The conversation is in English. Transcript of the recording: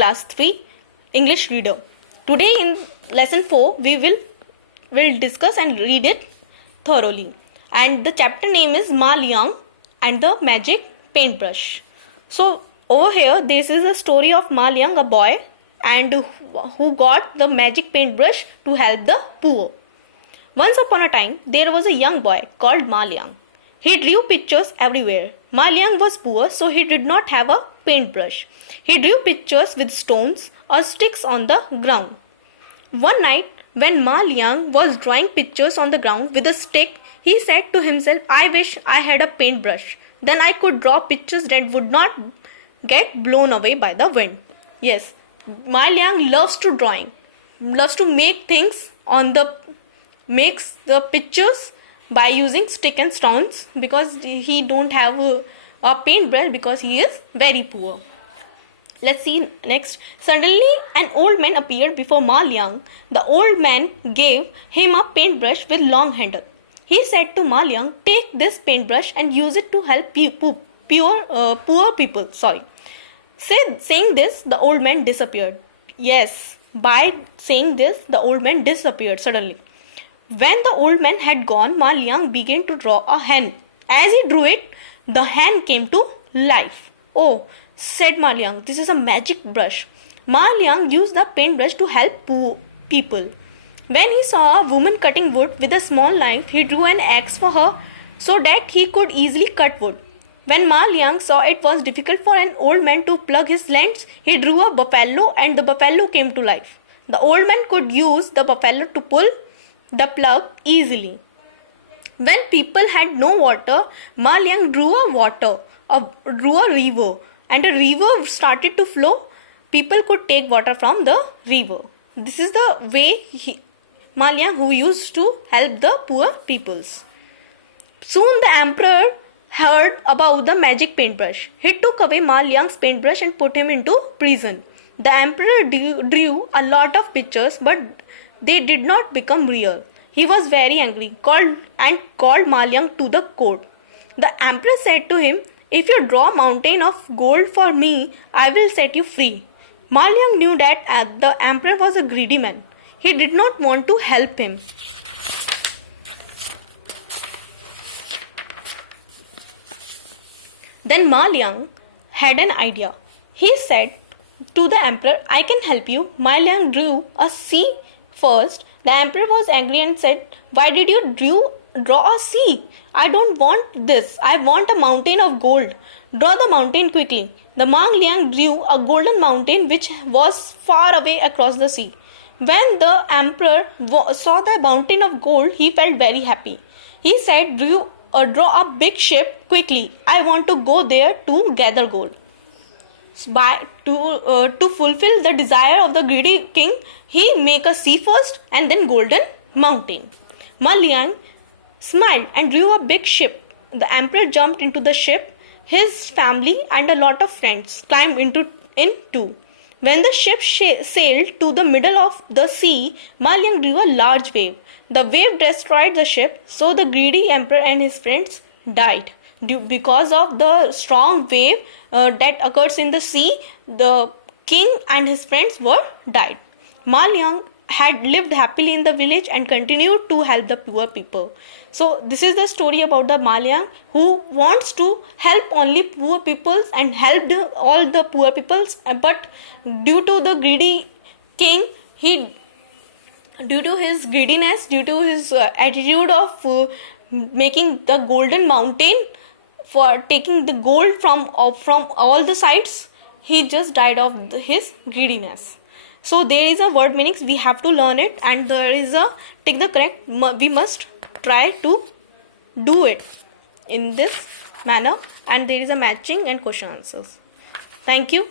class 3 English reader. Today in lesson 4 we will discuss and read it thoroughly. And the chapter name is Ma Liang and the magic paintbrush. So over here this is a story of Ma Liang, a boy, and who got the magic paintbrush to help the poor. Once upon a time there was a young boy called Ma Liang. He drew pictures everywhere. Ma Liang was poor, so he did not have a paintbrush. He drew pictures with stones or sticks on the ground. One night, when Ma Liang was drawing pictures on the ground with a stick, he said to himself, "I wish I had a paintbrush. Then I could draw pictures that would not get blown away by the wind." Yes, Ma Liang loves to drawing, loves to make things makes the pictures by using stick and stones, because he don't have a paintbrush because he is very poor. Let's see next. Suddenly an old man appeared before Ma Liang. The old man gave him a paintbrush with long handle. He said to Ma Liang, "Take this paintbrush and use it to help poor people." Saying this, the old man disappeared. Yes, by saying this, the old man disappeared suddenly. When the old man had gone, Ma Liang began to draw a hen. As he drew it, the hen came to life. "Oh," said Ma Liang, "this is a magic brush." Ma Liang used the paintbrush to help poor people. When he saw a woman cutting wood with a small knife, he drew an axe for her so that he could easily cut wood. When Ma Liang saw it was difficult for an old man to plug his lens, he drew a buffalo and the buffalo came to life. The old man could use the buffalo to pull the plug easily. When people had no water, Ma Liang drew a river, and a river started to flow. People could take water from the river. This is the way Ma Liang who used to help the poor peoples. Soon the emperor heard about the magic paintbrush. He took away Ma Liang's paintbrush and put him into prison. The emperor drew a lot of pictures, but they did not become real. He was very angry, called Ma Liang to the court. The emperor said to him, "If you draw a mountain of gold for me, I will set you free." Ma Liang knew that the emperor was a greedy man. He did not want to help him. Then Ma Liang had an idea. He said to the emperor, "I can help you." Ma Liang drew a sea first. The emperor was angry and said, "Why did you draw a sea? I don't want this. I want a mountain of gold. Draw the mountain quickly." The Ma Liang drew a golden mountain which was far away across the sea. When the emperor saw the mountain of gold, he felt very happy. He said, "Draw a big ship quickly. I want to go there to gather gold." To fulfill the desire of the greedy king, he make a sea first and then golden mountain. Ma Liang smiled and drew a big ship. The emperor jumped into the ship. His family and a lot of friends climbed in too. When the ship sailed to the middle of the sea, Ma Liang drew a large wave. The wave destroyed the ship, so the greedy emperor and his friends died. Because of the strong wave that occurs in the sea, the king and his friends were died. Ma Liang had lived happily in the village and continued to help the poor people. So this is the story about the Ma Liang who wants to help only poor peoples and helped all the poor peoples, but due to the greedy king, due to his greediness, due to his attitude of making the golden mountain, for taking the gold from all the sides, he just died of his greediness. So there is a word meanings, we have to learn it, and there is a take the correct, we must try to do it in this manner, and there is a matching and question answers. Thank you.